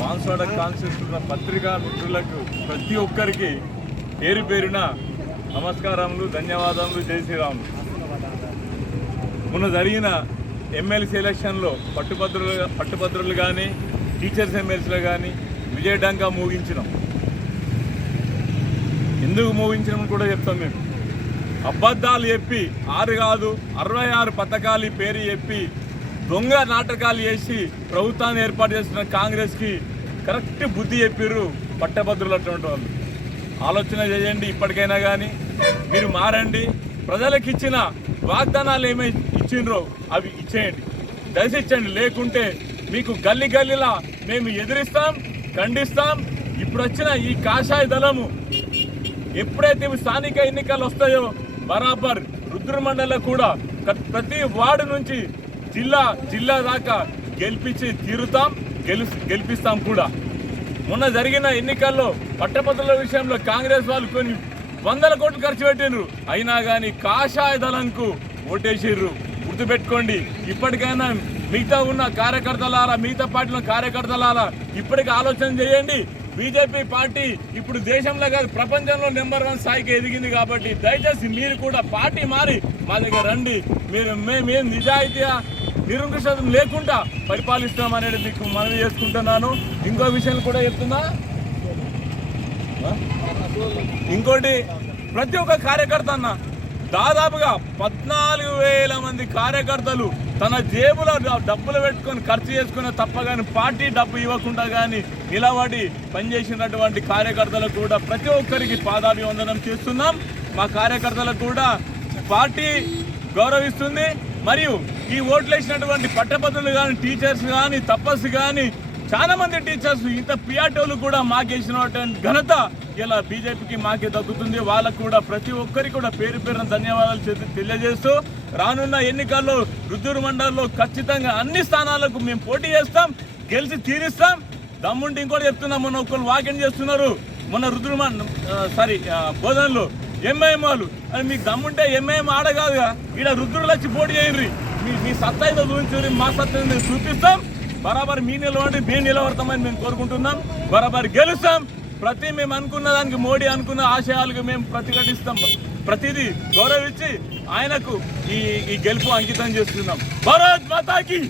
Banswada constitution పత్రికా మిత్రులకు ప్రతి ఒక్కరికి పేరు పేరున నమస్కారములు ధన్యవాదములు. జై శ్రీరాములు మొన్న జరిగిన ఎమ్మెల్సీ ఎలక్షన్లో పట్టుభద్రులు పట్టుభద్రులు కానీ టీచర్స్ ఎమ్మెల్సీలు కానీ విజయడంగా మూగించినాం. ఎందుకు మూగించినాం కూడా చెప్తాం మేము. అబద్ధాలు చెప్పి ఆరు కాదు అరవై ఆరు పథకాలు పేరు చెప్పి దొంగ నాటకాలు చేసి ప్రభుత్వాన్ని ఏర్పాటు చేస్తున్న కాంగ్రెస్కి కరెక్ట్ బుద్ధి చెప్పిర్రు పట్టభద్రులు అటువంటి వాళ్ళు. ఆలోచన చేయండి ఇప్పటికైనా కానీ మీరు మారండి. ప్రజలకు ఇచ్చిన వాగ్దానాలు ఏమై ఇచ్చిండ్రో అవి ఇచ్చేయండి. దయచేయండి లేకుంటే మీకు గల్లి గల్లిలా మేము ఎదిరిస్తాం ఖండిస్తాం. ఇప్పుడు వచ్చిన ఈ కాషాయ దళము ఎప్పుడైతే స్థానిక ఎన్నికలు వస్తాయో బరాబర్ రుద్రమండల కూడా ప్రతి వార్డు నుంచి జిల్లా జిల్లా దాకా గెలిపించి తీరుతాం గెలు గెలిపిస్తాం కూడా. మొన్న జరిగిన ఎన్నికల్లో పట్టభద్రుల విషయంలో కాంగ్రెస్ వాళ్ళు కొన్ని వందల కోట్లు ఖర్చు పెట్టిండ్రు. అయినా కానీ కాషాయ దళంకు ఓటేసిర్రు. గుర్తుపెట్టుకోండి ఇప్పటికైనా మిగతా ఉన్న కార్యకర్తలారా మిగతా పార్టీల కార్యకర్తలారా ఇప్పటికి ఆలోచన చేయండి. బీజేపీ పార్టీ ఇప్పుడు దేశంలో కాదు ప్రపంచంలో నెంబర్ వన్ స్థాయికి ఎదిగింది కాబట్టి దయచేసి మీరు కూడా పార్టీ మారి మా దగ్గర రండి. మీరు మేము నిజాయితీగా నిరంకుశం లేకుండా పరిపాలిస్తాం అనేది మీకు మనవి చేసుకుంటున్నాను. ఇంకో విషయం కూడా చెప్తున్నా. ఇంకోటి ప్రతి ఒక్క కార్యకర్త అన్న దాదాపుగా పద్నాలుగు వేల మంది కార్యకర్తలు తన జేబులో డబ్బులు పెట్టుకొని ఖర్చు చేసుకునే తప్ప కానీ పార్టీ డబ్బు ఇవ్వకుండా కానీ నిలబడి పనిచేసినటువంటి కార్యకర్తలకు కూడా ప్రతి ఒక్కరికి పాదాభివందనం చేస్తున్నాం. మా కార్యకర్తలకు కూడా పార్టీ గౌరవిస్తుంది. మరియు ఈ ఓట్లు వేసినటువంటి పట్టభద్రులు కానీ టీచర్స్ కానీ తపస్సు కానీ చాలా మంది టీచర్స్ ఇంత పియాటోలు కూడా మాకేసినటువంటి ఘనత ఇలా బీజేపీకి మాకే దక్కుతుంది. వాళ్ళకు కూడా ప్రతి ఒక్కరికి కూడా పేరు పేరున ధన్యవాదాలు చె- తెలియజేస్తూ రానున్న ఎన్నికల్లో రుద్దూరు మండలంలో ఖచ్చితంగా అన్ని స్థానాలకు మేము పోటీ చేస్తాం గెలిచి తీరుస్తాం. దమ్ముంటే ఇంకోటి చెప్తున్నాం మొన్న ఒకరు వాకింగ్ చేస్తున్నారు. మొన్న రుద్రుడు సారీ బోధనలో ఎంఐఎం వాళ్ళు అని మీకు దమ్ముంటే ఎంఐఎం ఆడగాదుగా ఈడ రుద్రులు వచ్చి పోటీ చేయండి. మీ మీ సత్తా ఏదో చూపించండి మా సత్తా మేము చూపిస్తాం. బరాబర్ మీ నిలవండి మేము నిలబడతామని మేము కోరుకుంటున్నాం. బరాబర్ గెలుస్తాం. ప్రతి మేము అనుకున్న దానికి మోడీ అనుకున్న ఆశయాలకు మేము ప్రతిఘటిస్తాం. ప్రతిదీ గౌరవించి ఆయనకు ఈ ఈ గెలుపు అంకితం చేస్తున్నాం. భారత్ మాతాకి